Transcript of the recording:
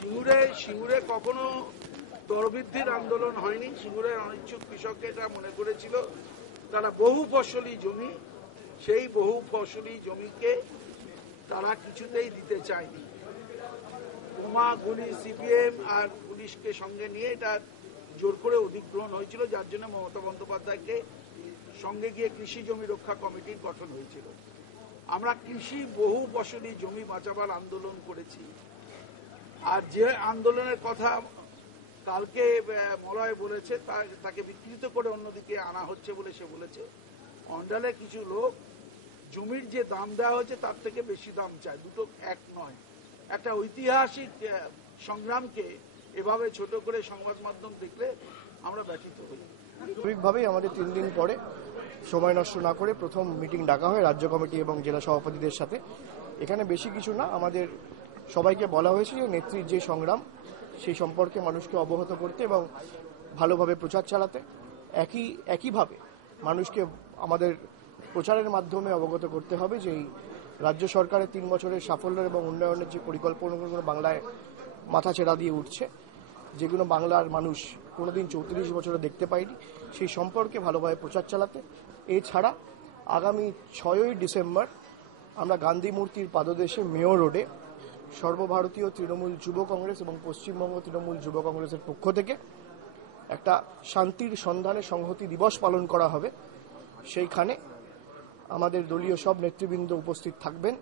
সিঙ্গুরে কখনো দরবৃদ্ধির আন্দোলন হয়নি। সিঙ্গুরের অনিচ্ছুক কৃষককে এটা মনে করেছিল তারা বহু ফসলি জমি, সেই বহু ফসলি জমিকে তারা কিছুতেই দিতে চায়নি। বোমা গুলি সিপিএম আর পুলিশকে সঙ্গে নিয়ে এটা জোর করে অধিগ্রহণ হয়েছিল, যার জন্য মমতা বন্দ্যোপাধ্যায়কে সঙ্গে গিয়ে কৃষি জমি রক্ষা কমিটির গঠন হয়েছিল। আমরা কৃষি বহু ফসলি জমি বাঁচাবার আন্দোলন করেছি। আর যে আন্দোলনের কথা কালকে মলয় বলেছে তাকে বিকৃত করে অন্যদিকে আনা হচ্ছে বলে সে বলেছে। অন্ডালে কিছু লোক জমির যে দাম দেওয়া হয়েছে তার থেকে বেশি দাম চায়, দুটো এক নয়। একটা ঐতিহাসিক সংগ্রামকে এভাবে ছোট করে সংবাদ মাধ্যম দেখলে আমরা ব্যথিত হই। স্বাভাবিকভাবেই আমাদের 3 দিন পরে সময় নষ্ট না করে প্রথম মিটিং ডাকা হয় রাজ্য কমিটি এবং জেলা সভাপতিদের সাথে। এখানে বেশি কিছু না, আমাদের সবাইকে বলা হয়েছে যে নেত্রীর যে সংগ্রাম সেই সম্পর্কে মানুষকে অবগত করতে এবং ভালোভাবে প্রচার চালাতে। একইভাবে মানুষকে আমাদের প্রচারের মাধ্যমে অবগত করতে হবে যে এই রাজ্য সরকারের 3 বছরের সাফল্যের এবং উন্নয়নের যে পরিকল্পনাগুলো বাংলায় মাথা ছেড়া দিয়ে উঠছে, যেগুলো বাংলার মানুষ কোনোদিন 34 বছরে দেখতে পায়নি, সেই সম্পর্কে ভালোভাবে প্রচার চালাতে। এছাড়া আগামী 6ই ডিসেম্বর আমরা গান্ধী মূর্তির পাদদেশে মেয়র রোডে সর্বভারতীয় তৃণমূল যুব কংগ্রেস এবং পশ্চিমবঙ্গ তৃণমূল যুব কংগ্রেসের পক্ষ থেকে একটা শান্তির সন্ধানে সংহতি দিবস পালন করা হবে। সেইখানে আমাদের দলীয় সব নেতৃবৃন্দ উপস্থিত থাকবেন।